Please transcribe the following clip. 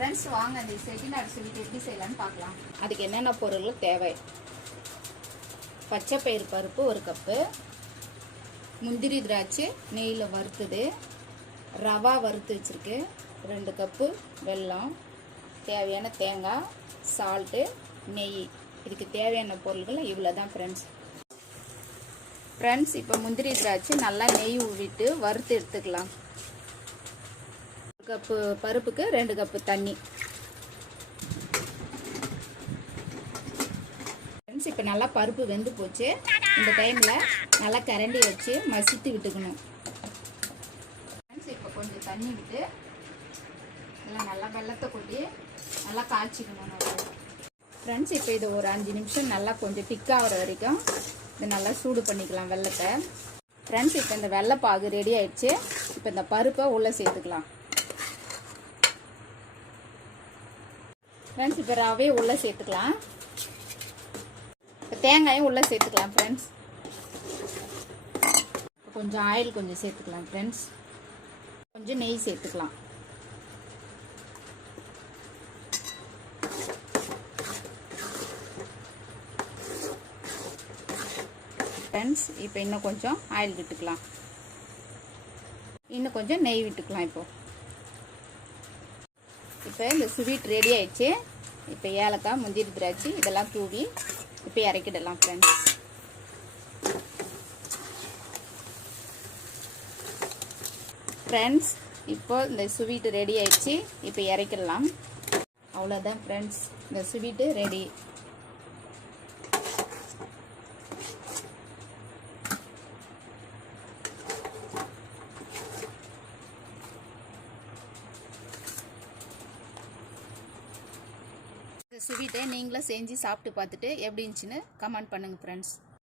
Friends வாங்க இந்த Chettinad sweet எப்படி செய்யலாம்னு பார்க்கலாம். அதுக்கு என்னென்ன பொருள் தேவை? பச்சை பயிறு பருப்பு 1 கப்பு, முந்திரி திராட்சை நெய்யில் வறுத்தது, ரவா வறுத்து வச்சுருக்கு 2 கப்பு, வெல்லம், தேவையான தேங்காய், சால்ட்டு, நெய். இதுக்கு தேவையான பொருள்கள் இவ்வளோ தான் ஃப்ரெண்ட்ஸ். இப்போ முந்திரி திராட்சை நல்லா நெய் விட்டு வறுத்து எடுத்துக்கலாம். 1 கப்பு பருப்புக்கு 2 கப்பு தண்ணி. ஃப்ரெண்ட்ஸ் இப்போ நல்லா பருப்பு வெந்து போச்சு. இந்த டைமில் நல்லா கரண்டி வச்சு மசித்து விட்டுக்கணும். ஃப்ரெண்ட்ஸ் இப்போ கொஞ்சம் தண்ணி விட்டு நல்லா வெல்லத்தை கொட்டி நல்லா காய்ச்சிக்கணும். ஃப்ரெண்ட்ஸ் இப்போ இது ஒரு 5 நிமிஷம் நல்லா கொஞ்சம் திக்காகிற வரைக்கும் இதை நல்லா சூடு பண்ணிக்கலாம் வெல்லத்தை. ஃப்ரெண்ட்ஸ் இப்போ இந்த வெள்ளைப்பாகு ரெடி ஆயிடுச்சு. இப்போ இந்த பருப்பை உள்ளே சேர்த்துக்கலாம். ஃப்ரெண்ட்ஸ் இப்போ ரவையை உள்ளே சேர்த்துக்கலாம். இப்போ தேங்காயும் உள்ளே சேர்த்துக்கலாம். ஃப்ரெண்ட்ஸ் கொஞ்சம் ஆயில் கொஞ்சம் சேர்த்துக்கலாம். ஃப்ரெண்ட்ஸ் கொஞ்சம் நெய் சேர்த்துக்கலாம். ஃப்ரெண்ட்ஸ் இப்போ இன்னும் கொஞ்சம் ஆயில் விட்டுக்கலாம். இன்னும் கொஞ்சம் நெய் விட்டுக்கலாம். இப்போ இந்த ஸ்வீட் ரெடி ஆயிடுச்சு. இப்போ ஏலக்காய், முந்திரி திராட்சை இதெல்லாம் தூவி இப்போ இறக்கிடலாம். ஃப்ரெண்ட்ஸ் இப்போ இந்த ஸ்வீட்டு ரெடி ஆயிடுச்சு. இப்போ இறக்கிடலாம். அவ்வளோதான் ஃப்ரெண்ட்ஸ், இந்த ஸ்வீட்டு ரெடி. இந்த ஸ்வீட்டை நீங்களும் செஞ்சு சாப்பிட்டு பார்த்துட்டு எப்படி இருந்துச்சுன்னு கமெண்ட் பண்ணுங்கள் ஃப்ரெண்ட்ஸ்.